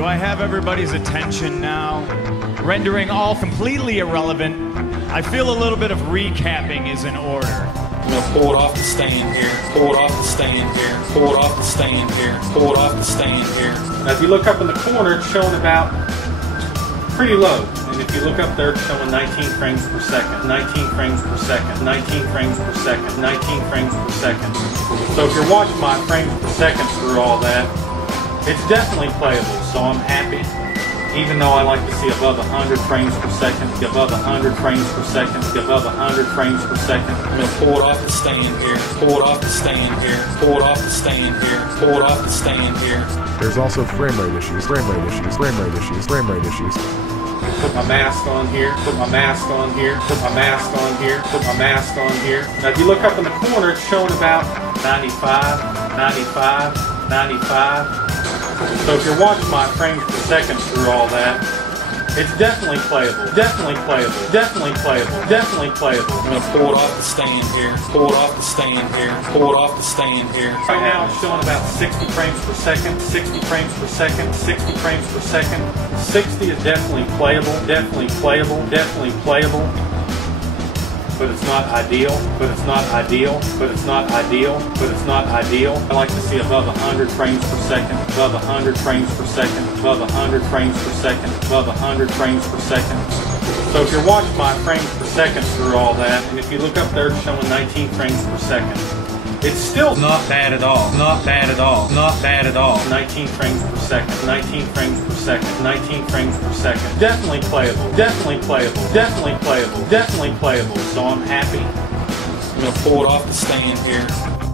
Do I have everybody's attention now? Rendering all completely irrelevant, I feel a little bit of recapping is in order. I'm gonna pull it off the stand here, pull it off the stand here, pull it off the stand here, pull it off the stand here. Now if you look up in the corner, it's showing about pretty low. And if you look up there, it's showing 19 frames per second, 19 frames per second, 19 frames per second, 19 frames per second. So if you're watching my frames per second through all that, it's definitely playable, so I'm happy. Even though I like to see above 100 frames per second, above 100 frames per second, above 100 frames per second. I'm going to pull it off the stand here, pull it off the stand here, pull it off the stand here, pull it off the stand here. There's also frame rate issues, frame rate issues, frame rate issues, frame rate issues. Put my mask on here, put my mask on here, put my mask on here, put my mask on here. Now if you look up in the corner, it's showing about 95, 95, 95. So if you're watching my frames per second through all that, it's definitely playable, definitely playable, definitely playable, definitely playable. I'm going to pull it off the stand here, pull it off the stand here, pull it off the stand here. Right now it's showing about 60 frames per second, 60 frames per second, 60 frames per second. 60 is definitely playable, definitely playable, definitely playable. But it's not ideal, but it's not ideal, but it's not ideal, but it's not ideal. I like to see above 100 frames per second, above 100 frames per second, above 100 frames per second, above 100 frames per second. So if you're watching my frames per second through all that, and if you look up there, it's showing 19 frames per second. It's still not bad at all, not bad at all, not bad at all. 19 frames per second, 19 frames per second, 19 frames per second. Definitely playable, definitely playable, definitely playable, definitely playable. So I'm happy. I'm gonna pull it off the stand here.